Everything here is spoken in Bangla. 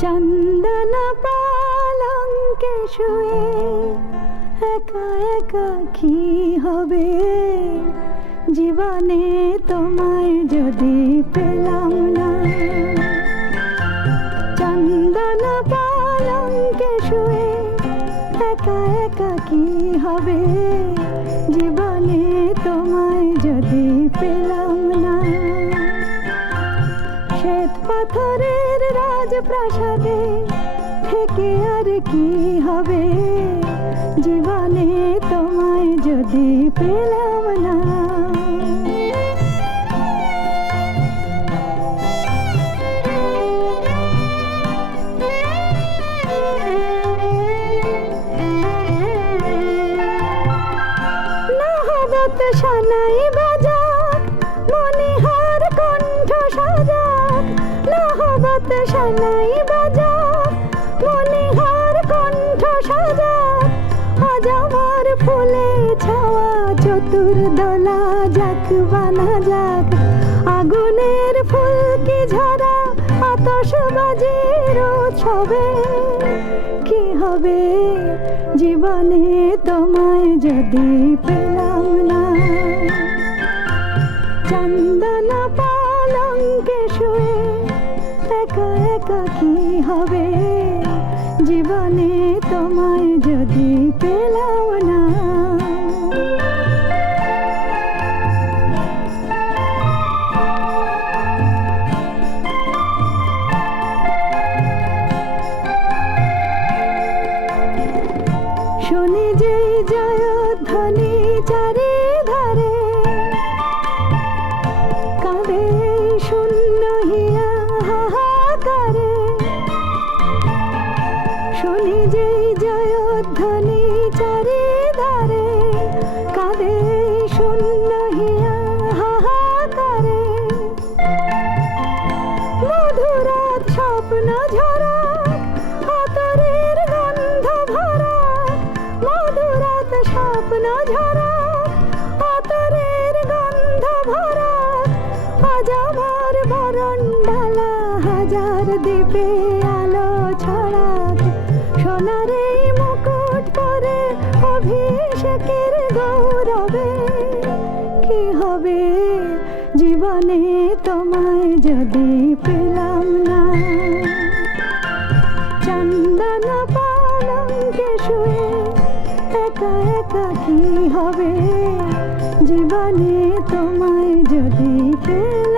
চন্দন পালঙ্কে শুয়ে একা একা কি হবে, জীবনে তোমায় যদি পেলাম না। চন্দন পালঙ্কে শুয়ে একা একা কি হবে, জীবনে তোমায় যদি পেলাম না। শ্বেত পাথরের রাজপ্রাসাদে থেকে আর কি হবে, জীবনে তোমায় যদি পেলাম না। নহবত সানাই বাজাক, মনিহার কণ্ঠ সাজাক। নহবত সানাই বাজাক, মনিহার কণ্ঠ সাজাক। আজ আমার ফুলে ছাওয়া চতুর্দোলা যাক বানা যাক। আগুনের ফুলকি ঝরা আতশবাজির উৎসবে কি হবে, জীবনে তোমায় যদি পেলাম না। চন্দন পালঙ্কে শুয়ে একা একা কি হবে, জীবনে তোমায় যদি পেলাম না। শুনি যে জয়ধ্বনি চারিধারে, কাঁদে শূন্য হিয়া হাহাকারে। শুনি যে জয়ধ্বনি চারিধারে, কাঁদে শূন্য হিয়া হাহাকারে। মধুরাত স্বপ্ন ঝরাক, আতরের গন্ধ ভরাক। মধুরাত স্বপ্ন ঝরাক, আতরের গন্ধ ভরাক। আজ আমার বরণডালা হাজার দ্বীপে আলো ছড়াক। সোনার এই মুকুট পরে অভিষেকের গৌরবে কি হবে, জীবনে তোমায় যদি পেলাম না। চন্দন পালঙ্কে শুয়ে একা একা কি হবে, জীবনে তোমায় যদি পেলাম